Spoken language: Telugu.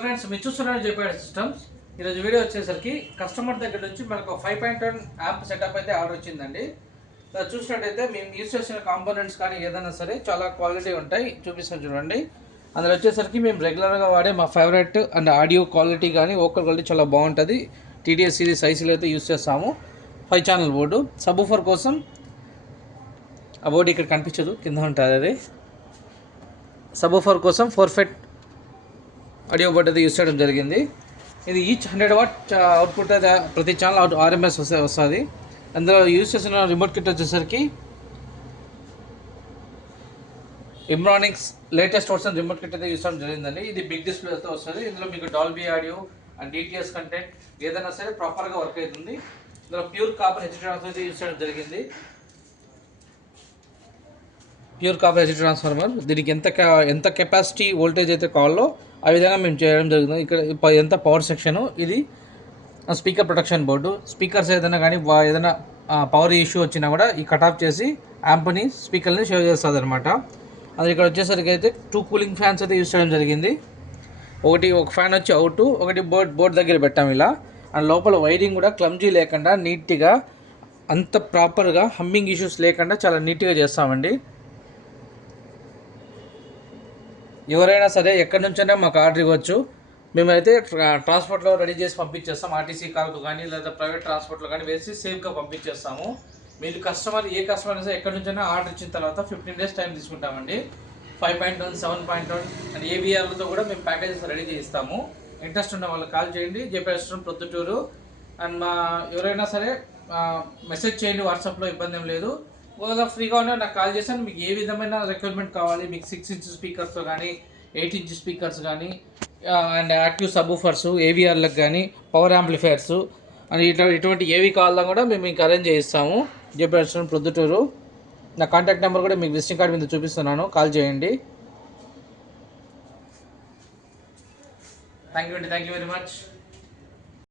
ఫ్రెండ్స్ మీరు చూస్తున్నారు జేపీఆర్ సిస్టమ్స్. ఈరోజు వీడియో వచ్చేసరికి కస్టమర్ దగ్గర నుంచి మనకు 5.1 యాంప్ సెటప్ అయితే ఆర్డర్ వచ్చిందండి. చూసినట్టయితే మేము యూస్ చేసిన కాంపోనెంట్స్ కానీ ఏదైనా సరే చాలా క్వాలిటీ ఉంటాయి, చూపిస్తాను చూడండి. అందులో వచ్చేసరికి మేము రెగ్యులర్గా వాడే మా ఫేవరెట్ అండ్ ఆడియో క్వాలిటీ కానీ వోకల్ క్వాలిటీ చాలా బాగుంటుంది. టీటీఎస్ సిరీస్ ఐసీలో అయితే యూస్ చేస్తాము. 5 ఛానల్ బోర్డు. సబ్-వూఫర్ కోసం ఆ బోర్డు ఇక్కడ కనిపించదు, కింద ఉంటుంది. అది సబ్-వూఫర్ కోసం 4 ఫెట్ ఆడియో బోర్డ్ అయితే యూస్ చేయడం జరిగింది. ఇది ఈచ్ 100 వాట్ అవుట్పుట్ అయితే ప్రతి ఛానల్ ఆర్ఎంఎస్ వస్తుంది. అందులో యూస్ చేసిన రిమోట్ కిట్ వచ్చేసరికి ఇమ్రానిక్స్ లేటెస్ట్ వర్షన్ రిమోట్ కిట్ అయితే యూస్ చేయడం జరిగిందండి. ఇది బిగ్ డిస్ప్లే అయితే వస్తుంది. ఇందులో మీకు Dolby audio and DTS content ఏదైనా సరే ప్రాపర్గా వర్క్ అవుతుంది. ఇందులో ప్యూర్ కాపర్ హెచ్ ట్రాన్స్ఫర్ అయితే యూస్ చేయడం జరిగింది. Pure copper H transformer. దీనికి ఎంత కెపాసిటీ వోల్టేజ్ అయితే కావాలో ఆ విధంగా మేము చేయడం జరుగుతుంది. ఇక్కడ ఎంత పవర్ సెక్షను. ఇది స్పీకర్ ప్రొటెక్షన్ బోర్డు. స్పీకర్స్ ఏదైనా కానీ ఏదైనా పవర్ ఇష్యూ వచ్చినా కూడా ఈ కట్ ఆఫ్ చేసి యాంప్ని స్పీకర్ని సేవ్ చేస్తుంది అనమాట. అది ఇక్కడ వచ్చేసరికి అయితే 2 కూలింగ్ ఫ్యాన్స్ అయితే యూస్ చేయడం జరిగింది. ఒక ఫ్యాన్ వచ్చి అవుట్, ఒకటి బోర్డ్ దగ్గర పెట్టాము ఇలా. అండ్ లోపల వైరింగ్ కూడా క్లమ్జీ లేకుండా నీట్గా అంత ప్రాపర్గా హమ్మింగ్ ఇష్యూస్ లేకుండా చాలా నీట్గా చేస్తామండి. ఎవరైనా సరే ఎక్కడి నుంచైనా మాకు ఆర్డర్ ఇవ్వచ్చు. మేమైతే ట్రాన్స్పోర్ట్లో రెడీ చేసి పంపించేస్తాం. ఆర్టీసీ కార్కు కానీ లేదా ప్రైవేట్ ట్రాన్స్పోర్ట్లో కానీ వేసి సేఫ్గా పంపించేస్తాము. మీరు ఏ కస్టమర్ అయితే ఎక్కడి నుంచైనా ఆర్డర్ ఇచ్చిన తర్వాత 15 days టైం తీసుకుంటామండి. 5.1, 7.1 అండ్ ఏబిఆర్లతో కూడా మేము ప్యాకేజెస్ రెడీ చేయిస్తాము. ఇంట్రెస్ట్ ఉన్న వాళ్ళు కాల్ చేయండి. JPR restaurant Proddatur. అండ్ ఎవరైనా సరే మెసేజ్ చేయండి వాట్సాప్లో, ఇబ్బంది ఏం లేదు. ఒకవేళ ఫ్రీగా ఉంటే నాకు కాల్ చేశాను. మీకు ఏ విధమైన రిక్వైర్మెంట్ కావాలి, మీకు 6 inch స్పీకర్స్ కానీ 8 inch స్పీకర్స్ కానీ అండ్ యాక్టివ్ సబ్-వూఫర్స్ ఏవిఆర్లకు కానీ పవర్ యాంప్లిఫైయర్స్ అని ఇటువంటి ఏవి కావాలన్నా కూడా మేము మీకు అరేంజ్ చేయిస్తాము. JPR restaurant Proddatur. నా కాంటాక్ట్ నెంబర్ కూడా మీకు విజిటింగ్ కార్డ్ మీద చూపిస్తున్నాను, కాల్ చేయండి. Thank you very much.